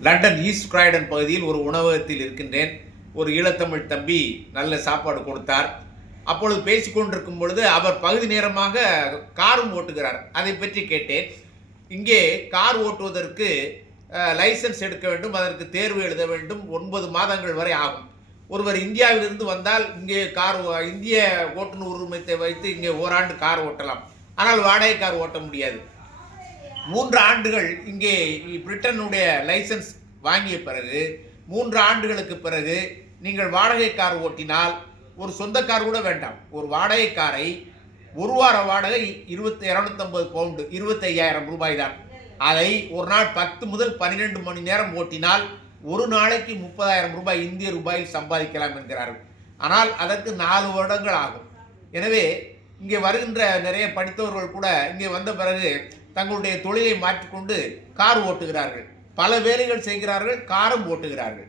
London east Croydon பகுதியில் ஒரு உணவகத்தில் இருக்கின்றேன். ஒரு ஈழத்தமிழ் தம்பி நல்ல சாப்பாடு கொடுத்தார். அப்பொழுது பேசி கொண்டிருக்கும் பொழுது அவர் பகுதி நேரமாக காரும் ஓட்டுகிறார். அதை பற்றி கேட்டேன். இங்கே கார் ஓட்டுவதற்கு லைசன்ஸ் எடுக்க வேண்டும். அதற்கு தேர்வு எழுத வேண்டும். ஒன்பது மாதங்கள் வரை ஆகும். ஒருவர் இந்தியாவிலிருந்து வந்தால் இங்கே கார் ஓ- இந்திய ஓட்டுநர் உரிமத்தை வைத்து இங்கே ஓராண்டு கார் ஓட்டலாம். ஆனால் வாடகை கார் ஓட்ட முடியாது. மூன்று ஆண்டுகள் இங்கே பிரிட்டனுடைய லைசென்ஸ் வாங்கிய பிறகு மூன்று ஆண்டுகளுக்கு பிறகு நீங்கள் வாடகை கார் ஓட்டினால் ஒரு சொந்த கார் கூட வேண்டாம். ஒரு வாடகை காரை ஒரு வார வாடகை இருபத்தி இரநூத்தம்பது பவுண்டு இருபத்தையாயிரம் ரூபாய் தான். அதை ஒரு நாள் பத்து முதல் பன்னிரெண்டு மணி நேரம் ஓட்டினால் ஒரு நாளைக்கு முப்பதாயிரம் ரூபாய் இந்திய ரூபாயில் சம்பாதிக்கலாம் என்கிறார்கள். ஆனால் அதற்கு நாலு வருடங்கள் ஆகும். எனவே இங்கே வருகின்ற நிறைய படித்தவர்கள் கூட இங்கே வந்த பிறகு தங்களுடைய தொழிலை மாற்றிக்கொண்டு கார் ஓட்டுகிறார்கள். பல வேலைகள் செய்கிறார்கள் காரும் ஓட்டுகிறார்கள்.